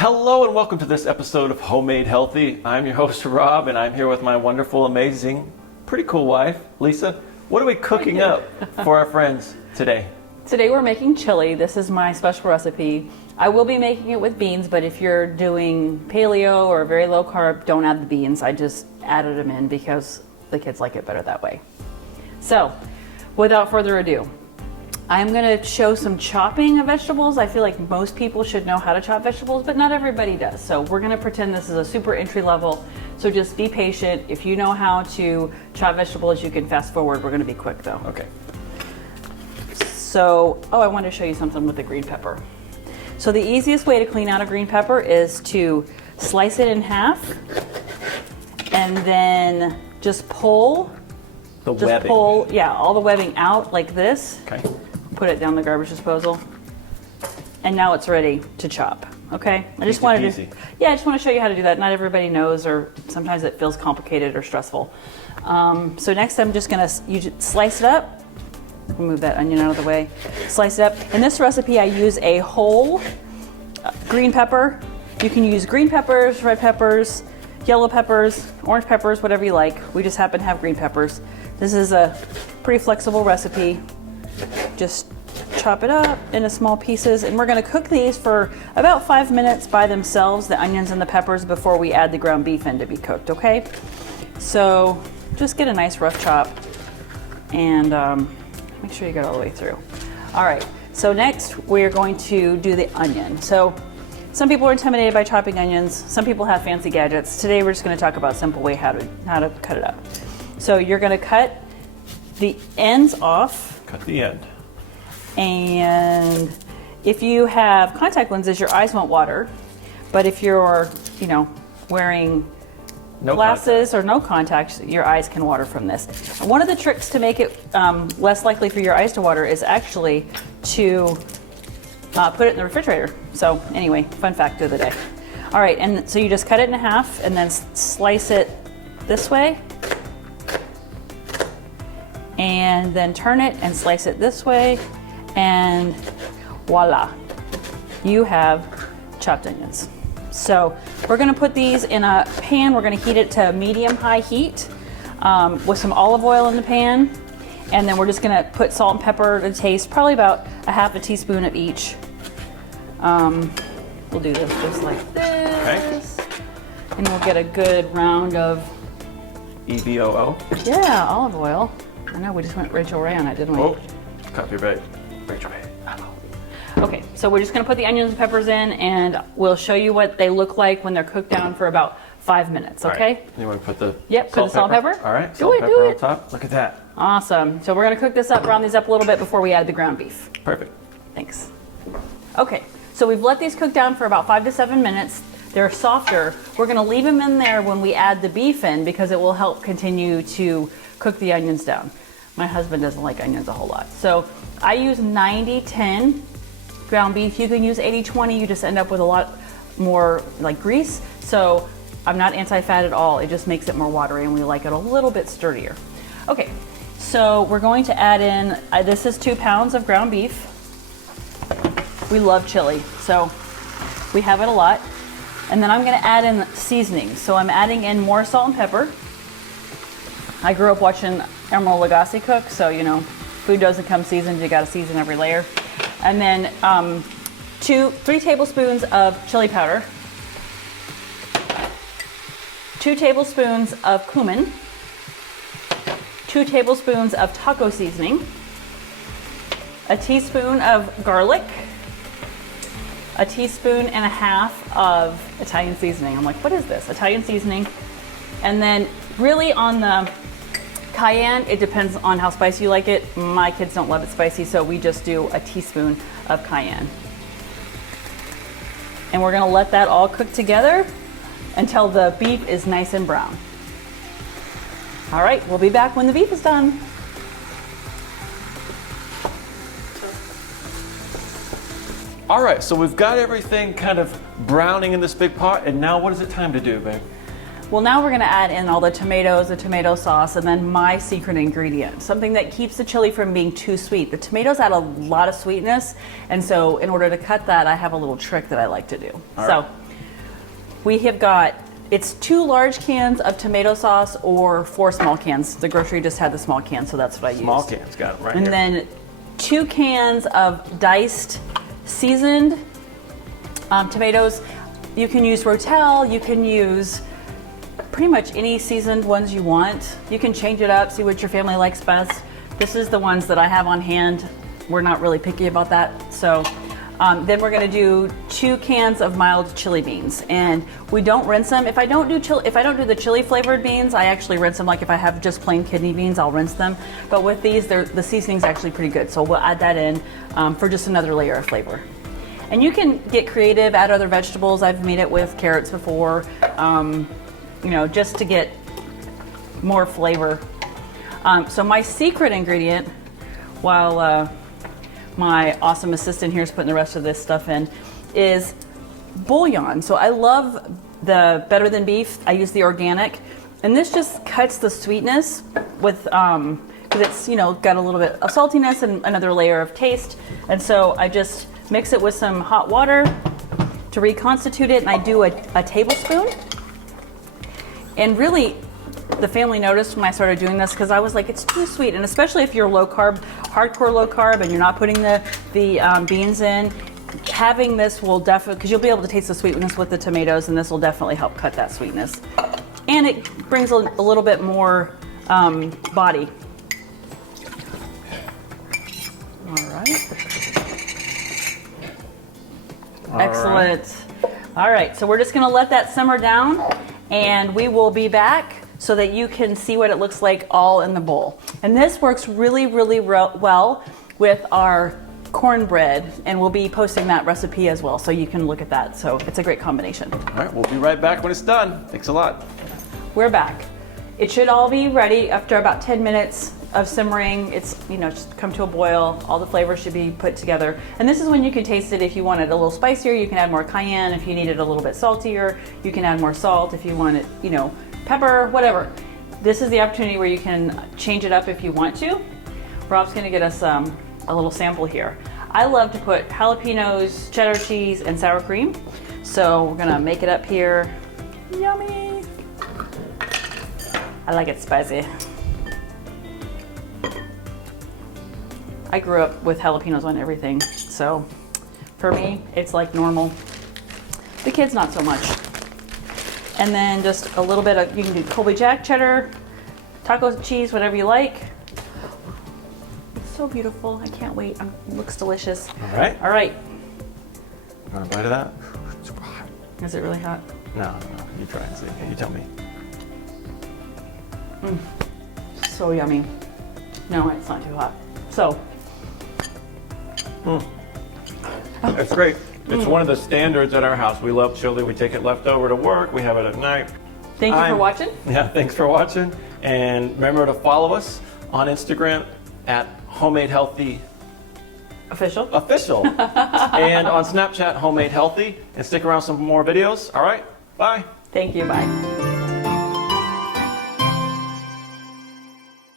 Hello and welcome to this episode of Homemade Healthy. I'm your host Rob and I'm here with my wonderful, amazing, pretty cool wife, Lisa. What are we cooking up for our friends today? Today we're making chili. This is my special recipe. I will be making it with beans, but if you're doing paleo or very low carb, don't add the beans. I just added them in because the kids like it better that way. So, without further ado, I'm going to show some chopping of vegetables. I feel like most people should know how to chop vegetables, but not everybody does. So we're going to pretend this is a super entry level. So just be patient. If you know how to chop vegetables, you can fast forward. We're going to be quick though. Okay. So, I wanted to show you something with the green pepper. So the easiest way to clean out a green pepper is to slice it in half and then just pull the webbing. All the webbing out like this. Okay. Put it down the garbage disposal. And now it's ready to chop. Okay? I just want to show you how to do that. Not everybody knows, or sometimes it feels complicated or stressful. So next I'm just going to slice it up. Move that onion out of the way. Slice it up. In this recipe I use a whole green pepper. You can use green peppers, red peppers, yellow peppers, orange peppers, whatever you like. We just happen to have green peppers. This is a pretty flexible recipe. Just chop it up into small pieces, and we're going to cook these for about 5 minutes by themselves, the onions and the peppers, before we add the ground beef in to be cooked, okay? So just get a nice rough chop and make sure you get all the way through. All right, so next we're going to do the onion. So some people are intimidated by chopping onions. Some people have fancy gadgets. Today we're just going to talk about a simple way how to cut it up. So you're going to cut the ends off. Cut the end. And if you have contact lenses, your eyes won't water. But if you're, wearing glasses or no contacts, your eyes can water from this. And one of the tricks to make it less likely for your eyes to water is actually to put it in the refrigerator. So anyway, fun fact of the day. All right, and so you just cut it in half and then slice it this way. And then turn it and slice it this way, and voila, you have chopped onions. So we're going to put these in a pan. We're going to heat it to medium-high heat with some olive oil in the pan, and then we're just going to put salt and pepper to taste, probably about a half a teaspoon of each. We'll do this just like this, and we'll get a good round of EVOO. Yeah, olive oil. I know we just went Rachel Ray on it, didn't we? Oh, copyright. Rachel Ray. Okay, so we're just going to put the onions and peppers in, and we'll show you what they look like when they're cooked down for about 5 minutes, okay? Right. You want to put the put the salt and pepper? All right, Do it. on top. Look at that. Awesome. So we're going to cook this up, brown these up a little bit before we add the ground beef. Perfect. Thanks. Okay, so we've let these cook down for about 5 to 7 minutes. They're softer. We're going to leave them in there when we add the beef in because it will help continue to cook the onions down. My husband doesn't like onions a whole lot. So I use 90-10 ground beef. You can use 80-20. You just end up with a lot more like grease. So I'm not anti-fat at all. It just makes it more watery and we like it a little bit sturdier. Okay, so we're going to add in, this is 2 pounds of ground beef. We love chili, so we have it a lot. And then I'm gonna add in seasoning. So I'm adding in more salt and pepper. I grew up watching Emeril Lagasse cook, so food doesn't come seasoned, you gotta season every layer. And then 3 tablespoons of chili powder, 2 tablespoons of cumin, 2 tablespoons of taco seasoning, a teaspoon of garlic, a teaspoon and a half of Italian seasoning. I'm like, what is this? Italian seasoning. And then really on the cayenne, it depends on how spicy you like it. My kids don't love it spicy, so we just do a teaspoon of cayenne. And we're gonna let that all cook together until the beef is nice and brown. All right, we'll be back when the beef is done. All right, so we've got everything kind of browning in this big pot, and now what is it time to do, babe? Well, now we're gonna add in all the tomatoes, the tomato sauce, and then my secret ingredient, something that keeps the chili from being too sweet. The tomatoes add a lot of sweetness, and so in order to cut that, I have a little trick that I like to do. All right. we have got, it's 2 large cans of tomato sauce or 4 small cans. The grocery just had the small cans, so that's what I used. Small cans, got it right And here. then 2 cans of diced, seasoned tomatoes. You can use Rotel, you can use pretty much any seasoned ones you want. You can change it up, see what your family likes best. This is the ones that I have on hand. We're not really picky about that. So then we're gonna do 2 cans of mild chili beans, and we don't rinse them. If I don't do the chili flavored beans, I actually rinse them. Like if I have just plain kidney beans, I'll rinse them. But with these, the seasoning's actually pretty good. So we'll add that in for just another layer of flavor. And you can get creative, add other vegetables. I've made it with carrots before, you know, just to get more flavor. So my secret ingredient, while my awesome assistant here is putting the rest of this stuff in, is bouillon. So I love the Better Than Beef. I use the organic, and this just cuts the sweetness with, because it's, you know, got a little bit of saltiness and another layer of taste. And so I just mix it with some hot water to reconstitute it, and I do a tablespoon. And really, the family noticed when I started doing this, because I was like, it's too sweet. And especially if you're low carb, hardcore low carb, and you're not putting the beans in, having this will definitely, because you'll be able to taste the sweetness with the tomatoes, and this will definitely help cut that sweetness. And it brings a little bit more body. All right. Excellent. All right, so we're just gonna let that simmer down, and we will be back so that you can see what it looks like all in the bowl. And this works really, really well with our cornbread, and we'll be posting that recipe as well, so you can look at that. So it's a great combination. All right, we'll be right back when it's done. Thanks a lot. We're back. It should all be ready after about 10 minutes of simmering. It's, you know, just come to a boil. All the flavors should be put together. And this is when you can taste it. If you want it a little spicier, you can add more cayenne. If you need it a little bit saltier, you can add more salt. If you want it, you know, pepper, whatever. This is the opportunity where you can change it up if you want to. Rob's gonna get us a little sample here. I love to put jalapenos, cheddar cheese, and sour cream. So we're gonna make it up here. Yummy. I like it spicy. I grew up with jalapenos on everything, so for me, it's like normal. The kids, not so much. And then just a little bit of, you can do Colby Jack, cheddar, taco cheese, whatever you like. It's so beautiful, I can't wait, it looks delicious. All right. All right. Want a bite of that? Super hot. Is it really hot? No, you try and see. You tell me. So yummy. No, it's not too hot. So. It's great. It's one of the standards at our house. We love chili. We take it left over to work. We have it at night. Thank you for watching. Yeah, thanks for watching. And remember to follow us on Instagram at Homemade Healthy Official. And on Snapchat, Homemade Healthy. And stick around for some more videos. All right, bye. Thank you, bye.